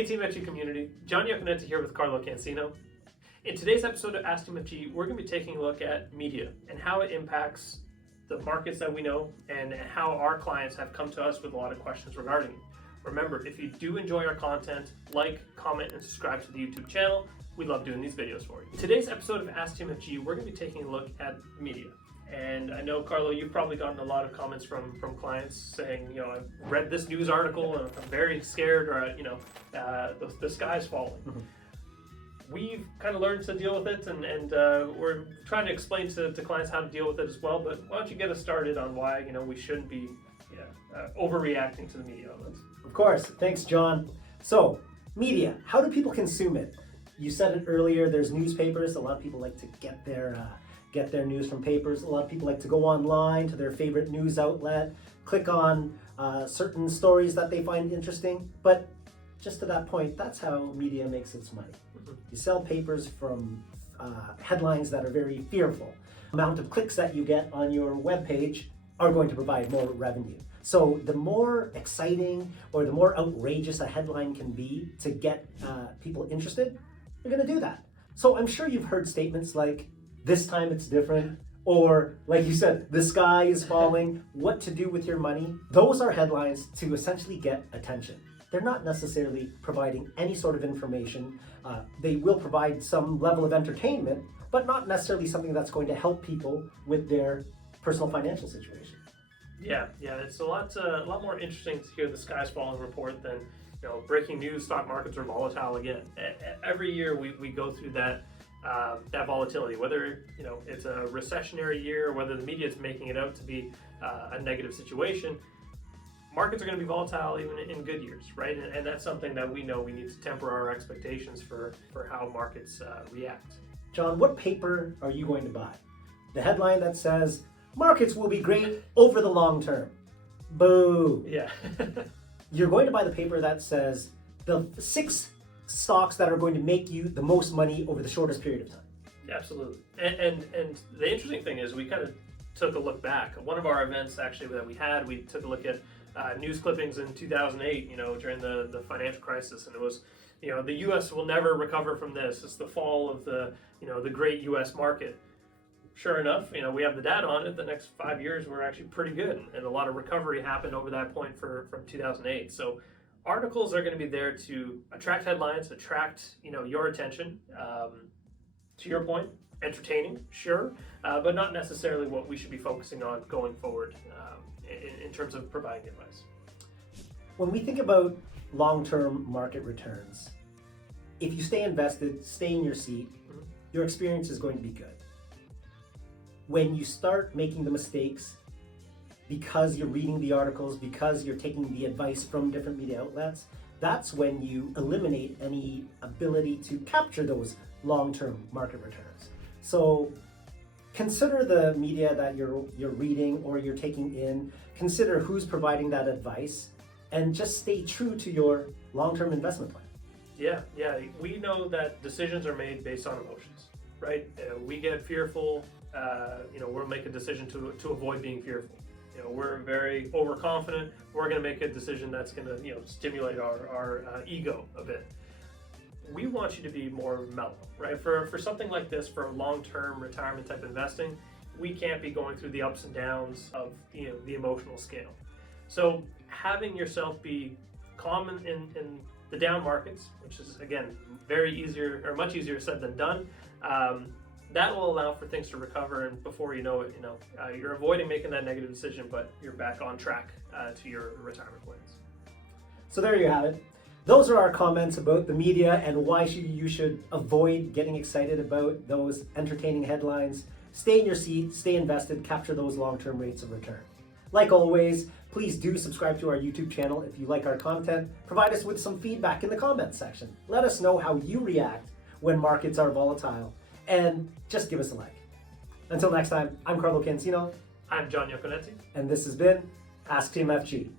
Hey TMFG community, John Yonge here with Carlo Cancino. In today's episode of Ask TMFG, we're going to be taking a look at media and how it impacts the markets that we know and how our clients have come to us with a lot of questions regarding it. Remember, if you do enjoy our content, like, comment, and subscribe to the YouTube channel. We love doing these videos for you. In today's episode of Ask TMFG, we're going to be taking a look at media. And I know, Carlo, you've probably gotten a lot of comments from clients saying, I've read this news article and I'm very scared, or, the sky's falling. Mm-hmm. We've kind of learned to deal with it, and we're trying to explain to clients how to deal with it as well. But why don't you get us started on why, we shouldn't be overreacting to the media outlets? Of course. Thanks, John. So, media, how do people consume it? You said it earlier, there's newspapers. A lot of people like to get their news from papers. A lot of people like to go online to their favorite news outlet, click on certain stories that they find interesting. But just to that point, that's how media makes its money. Mm-hmm. You sell papers from headlines that are very fearful. The amount of clicks that you get on your webpage are going to provide more revenue. So the more exciting or the more outrageous a headline can be to get people interested, you're going to do that. So I'm sure you've heard statements like, this time it's different, or like you said, the sky is falling, what to do with your money. Those are headlines to essentially get attention. They're not necessarily providing any sort of information. They will provide some level of entertainment, but not necessarily something that's going to help people with their personal financial situation. Yeah, it's a lot more interesting to hear the sky's falling report than breaking news, stock markets are volatile again. Every year we go through that volatility, whether it's a recessionary year, whether the media is making it out to be a negative situation. Markets are going to be volatile even in good years, right? And that's something that we know we need to temper our expectations for how markets react. John, what paper are you going to buy? The headline that says, markets will be great over the long term. Boo. Yeah. You're going to buy the paper that says the 6 stocks that are going to make you the most money over the shortest period of time. Absolutely. And the interesting thing is we kind of took a look back. One of our events actually that we took a look at news clippings in 2008, during the financial crisis, and it was, the U.S. will never recover from this. It's the fall of the great U.S. market. Sure enough, we have the data on it. The next 5 years were actually pretty good, and a lot of recovery happened over that point from 2008. So articles are going to be there to attract headlines, attract your attention. To your point, entertaining, sure, but not necessarily what we should be focusing on going forward in terms of providing advice. When we think about long-term market returns, if you stay invested, stay in your seat, mm-hmm. your experience is going to be good. When you start making the mistakes because you're reading the articles, because you're taking the advice from different media outlets, that's when you eliminate any ability to capture those long-term market returns. So consider the media that you're reading or you're taking in, consider who's providing that advice, and just stay true to your long-term investment plan. Yeah, we know that decisions are made based on emotions, right? We get fearful, we'll make a decision to avoid being fearful. We're very overconfident. We're going to make a decision that's going to, stimulate our ego a bit. We want you to be more mellow, right? For something like this, for long-term retirement type investing, we can't be going through the ups and downs of the emotional scale. So having yourself be calm in the down markets, which is again much easier said than done. That will allow for things to recover, and before you know it, you're avoiding making that negative decision, but you're back on track to your retirement plans. So there you have it. Those are our comments about the media and why you should avoid getting excited about those entertaining headlines. Stay in your seat, stay invested, capture those long-term rates of return. Like always, please do subscribe to our YouTube channel if you like our content. Provide us with some feedback in the comments section. Let us know how you react when markets are volatile, and just give us a like. Until next time, I'm Carlo Cancino. I'm John Yonge, and this has been Ask TMFG.